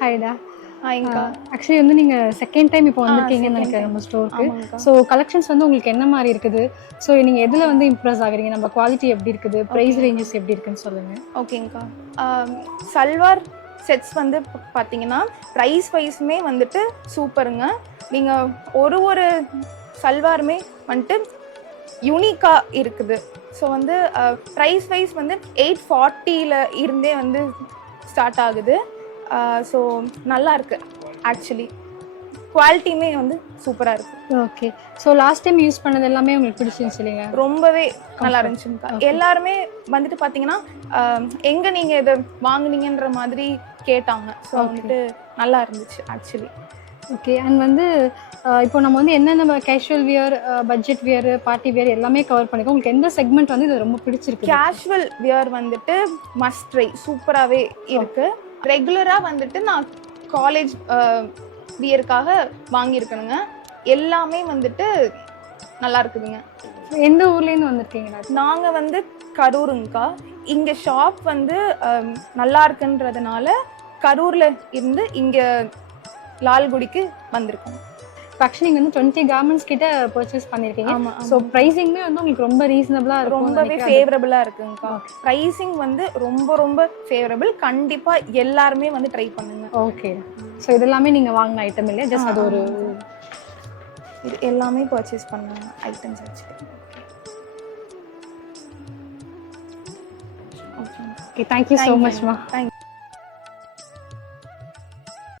ஹாய்டா. ஹாய்க்கா. Actually வந்து நீங்க second time இப்போ வந்திருக்கீங்கன்னு நினைக்கிறேன் நம்ம ஸ்டோருக்கு. ஸோ கலெக்ஷன்ஸ் வந்து உங்களுக்கு என்ன மாதிரி இருக்குது? ஸோ நீங்க எதுல வந்து இம்ப்ரெஸ் ஆகுறீங்க? நம்ம குவாலிட்டி எப்படி இருக்குது? பிரைஸ் ரேஞ்சஸ் எப்படி இருக்குன்னு சொல்லுங்க. ஓகேங்க்கா. சல்வார் செட்ஸ் வந்து பார்த்தீங்கன்னா ப்ரைஸ் வைஸுமே வந்துட்டு சூப்பருங்க. நீங்கள் ஒரு சல்வாருமே வந்துட்டு யூனிக்காக இருக்குது. ஸோ வந்து ப்ரைஸ் வைஸ் வந்து 840 இருந்தே வந்து ஸ்டார்ட் ஆகுது. ஸோ நல்லா இருக்குது ஆக்சுவலி. குவாலிட்டியுமே வந்து சூப்பராக இருக்குது. Okay. So last time use பண்ணது எல்லாமே உங்களுக்கு பிடிச்சிருந்துச்சு இல்லையா? ரொம்பவே நல்லா இருந்துச்சுங்கக்கா. எல்லாருமே வந்துட்டு பார்த்தீங்கன்னா எங்கே நீங்கள் இதை வாங்குனீங்கன்ற மாதிரி கேட்டாங்க. ஸோ வந்துட்டு நல்லா இருந்துச்சு ஆக்சுவலி. ஓகே. அண்ட் வந்து இப்போ நம்ம வந்து என்னென்ன casual wear, budget wear, party wear எல்லாமே கவர் பண்ணிக்கோம். உங்களுக்கு எந்த செக்மெண்ட் வந்து இது ரொம்ப பிடிச்சிருக்கு? கேஷுவல் வியர் வந்துட்டு மஸ்ட் ட்ரை, சூப்பராகவே இருக்கு. ரெகுலராக வந்துட்டு நான் காலேஜ் வியருக்காக வாங்கியிருக்கணுங்க. எல்லாமே வந்துட்டு நல்லா இருக்குதுங்க. எந்த ஊர்லேருந்து வந்திருக்கீங்களா? நாங்கள் வந்து கரூருங்கக்கா. இங்கே ஷாப் வந்து நல்லா இருக்குன்றதுனால கரூரில் இருந்து இங்கே லால்குடிக்கு வந்திருக்கோம். ஆக்சுவலி நீங்கள் வந்து 20 கார்மெண்ட்ஸ் கிட்ட பர்ச்சேஸ் பண்ணியிருக்கீங்க. ஆமாம். ஸோ ப்ரைஸிங்குமே வந்து உங்களுக்கு ரொம்ப ரீசனபிளாக இருக்கும். ரொம்பவே ஃபேவரபுளாக இருக்குங்கக்கா. ப்ரைஸிங் வந்து ரொம்ப ரொம்ப ஃபேவரபிள். கண்டிப்பாக எல்லாருமே வந்து ட்ரை பண்ணுங்க. ஓகே. ஸோ இதெல்லாமே நீங்கள் வாங்கின ஐட்டம் இல்லையா? ஜஸ்ட் அது ஒரு இது எல்லாமே பர்ச்சேஸ் பண்ண items actually. Okay. Thank you so மச்மா. தேங்க்யூ.